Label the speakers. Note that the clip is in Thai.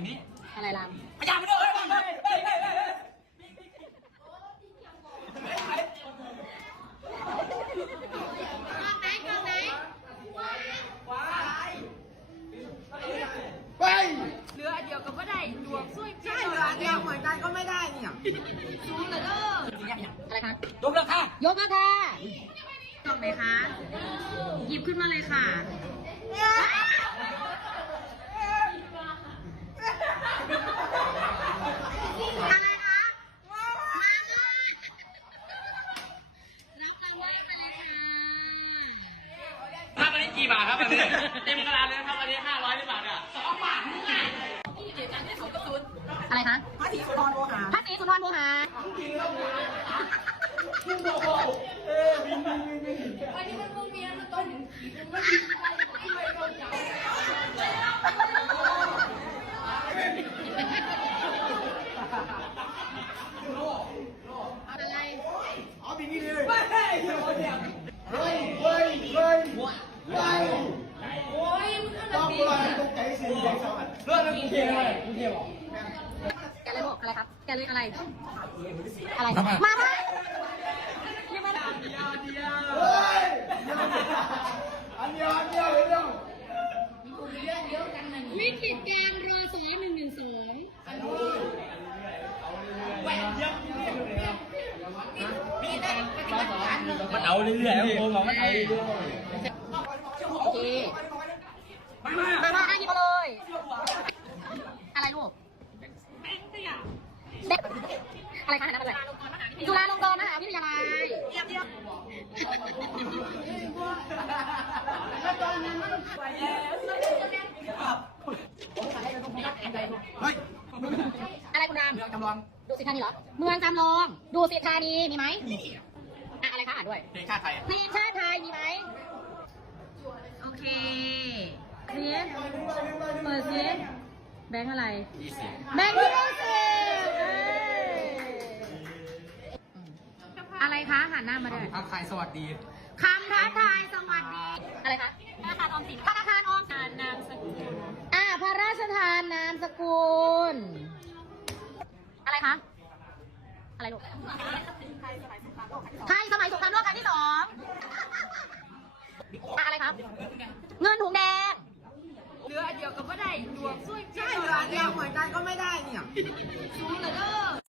Speaker 1: อางนี้ อะไรล่ะพ
Speaker 2: ยายามไปด้วยไปเลือเดียวก็ไม่ได้
Speaker 3: ดวงซุยใช่
Speaker 2: เลือเดียวเหมือนกันก็ไม่ได้เนี่ยซูเลยค่ะยกเลยค่ะ
Speaker 1: กลงไหนคะ หยิบขึ้นมาเลยค่ะ ครับอันนี้เต็มกระดานเลยนะครับอันนี้ห้าร้อยบาทอะสองบาทนี่ไง
Speaker 2: อะไรคะ
Speaker 4: พระศรีสุนทรโวหาร
Speaker 2: พระศรีสุนทรโมหาอะไร
Speaker 3: เอาปีนี้เลยเฮ้ยเฮ้ยเฮ้ยเฮ้ยเฮ้ยต้องอะไรตกใจสิใหญ่สองอัน เรื่องนั้นกูเทียอะไรกูเทียบอก
Speaker 2: แกเลยบอกอะไรครับ แกเลยอะไร อะไร
Speaker 1: มาม่า
Speaker 2: มาม่ายังไม่ได้
Speaker 3: เฮ้ยอันเดียวอันเดียวเดียว
Speaker 2: วิกฤตการรอสอหนึ่งหนึ่งสอง
Speaker 1: มันเอาเรื่อยๆครับโกงของมันเอาเรื่อย
Speaker 2: โอเคมาม่ามาม่าอะหยิบมาเลย อะไรลูกเด็กอะไรคะหันหน้ามาเลยจุฬาลงกรณ์มหาวิทยาลัยเยี่ยมเยี่ยม อะไรคุณดาม
Speaker 1: จำลอง
Speaker 2: ดูสิธานีเหรอ เมืองจำลอง ดูสิธานีมีไหมอะอะไรคะอ่านด้วย
Speaker 1: เพลงชาติไทย
Speaker 2: เพลงชาติไทยมีไหมโอเคนี่เปิดสิแบงค์อะไร
Speaker 1: ยี่สิบ
Speaker 2: แบงค์ยี่สิบเอ้ยอะไรคะหันหน้ามาด้วย
Speaker 1: ทักทายสวัสดี
Speaker 2: คำท้าทายสวัสดี อะไรคะานนามสกุล อะไรคะ อะไรลูกไทยสมัยสงครามโลกครั้งที่สองอะอะไรครับ เงินถุงแดง
Speaker 4: ใช่เหลืออันเดียวเหมือนกันก็ไม่ได้เนี่ย
Speaker 2: อ